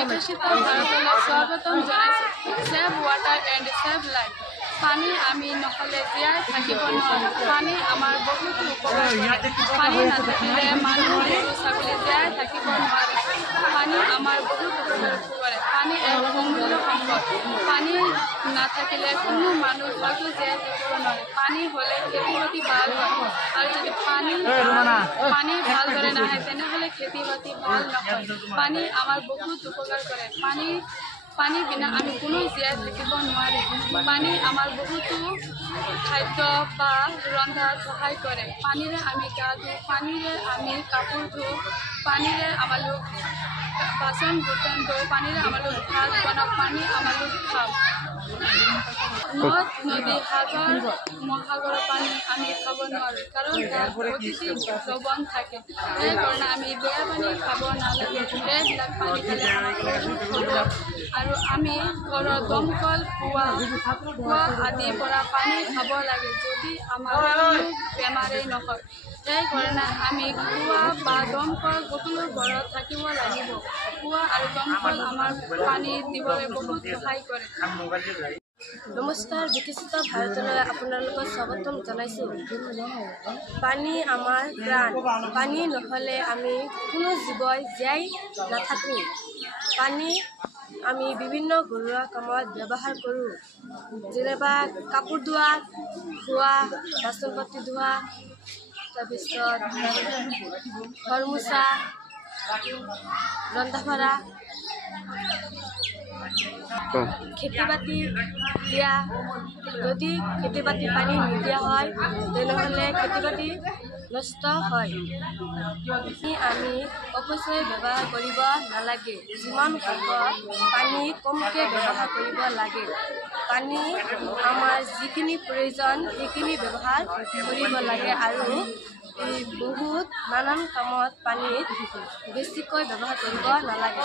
বিকশিত ভাৰতলৈ স্বাগতম জনাইছোঁ। Save water and save life. পানী আমি নহ'লে জীয়াই থাকিব নোৱাৰোঁ। পানী আমাৰ বহুতো উপকাৰ কৰে। পানী নাথাকিলে মানুহ গৰু ছাগলী জীয়াই থাকিব নোৱাৰে। পানী আমাৰ বহুত উপকাৰ কৰে। পানী এক অমূল্য সম্পদ। পানী নাথাকিলে কোনো মানুহ হয়তো জীয়াই থাকিব নোৱাৰে। পানী হ'লে খেতি বাতি ভাল হয়, আৰু যদি পানী ভালদৰে নাহে তেনেহ'লে খেতি বাতি ভাল নহয়। পানী আমাৰ বহুত উপকাৰ কৰে। পানী বিনা আমি কোনো জীয়াই থাকিব নোৱাৰে। পানী আমাৰ বহুতো খাদ্য বা ৰন্ধাত সহায় কৰে। পানীৰে আমি গা ধুওঁ, পানীৰে আমি কাপোৰ ধুওঁ, পানীৰে আমালোক বাচন বৰ্তন ধুওঁ, পানীৰে আমালোক ভাত বনাওঁ, পানী আমালোক খাওঁ। নদ নদী সাগৰ মহাসাগৰৰ পানী আমি খাব নোৱাৰোঁ, কাৰণ তাত অতিথি লৱণ থাকে। সেইকাৰণে আমি বেয়া পানী খাব নালাগে। সেইবিলাক পানী খালে আমাৰ হ'ব। আৰু আমি ঘৰৰ দমকল কুঁৱা আদিৰ পৰা পানী খাব লাগে, যদি আমাৰ কোনো বেমাৰেই নহয়। সেইকাৰণে আমি কুঁৱা বা দমকল সকলো ঘৰত থাকিব লাগিব। কুঁৱা আৰু দমকল আমাৰ পানী দিবলৈ বহুত সহায় কৰে। নমস্কাৰ, বিকশিত ভাৰতলৈ আপোনালোকক স্বাগতম জনাইছোঁ। পানী আমাৰ প্ৰাণ। পানী নহ'লে আমি কোনো জীৱই জীয়াই নাথাকোঁ। পানী আমি বিভিন্ন ঘৰুৱা কামত ব্যৱহাৰ কৰোঁ, যেনিবা কাপোৰ ধোৱা, খোৱা, বাচন পাতি ধোৱা, তাৰপিছত ঘৰ মোচা, ৰন্ধা বঢ়া, খেতি বাতি দিয়া। যদি খেতি বাতি পানী নিদিয়া হয় তেনেহ'লে খেতি বাতি নষ্ট হয়। আমি অপচয় ব্যৱহাৰ কৰিব নালাগে। যিমান হ'ব পানী কমকৈ ব্যৱহাৰ কৰিব লাগে। পানী আমাৰ যিখিনি প্ৰয়োজন সেইখিনি ব্যৱহাৰ কৰিব লাগে, আৰু বহুত নানান কামত পানী বেছিকৈ ব্যৱহাৰ কৰিব নালাগে।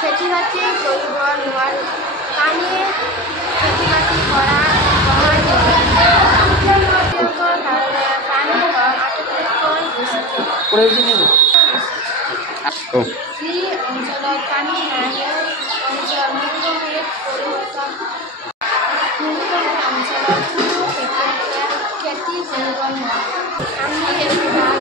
খেতি বাতি কৰিব নোৱাৰোঁ। পানী খেতি বাতি কৰা সহায় কৰে। কাৰণে পানী আটাইতকৈ প্ৰয়োজনীয়। যি অঞ্চলত পানী নাই সেই অঞ্চল মৰুভূমিত পৰিৱৰ্তন অঞ্চলত কোনো খেতি কৰিব নোৱাৰে। আমি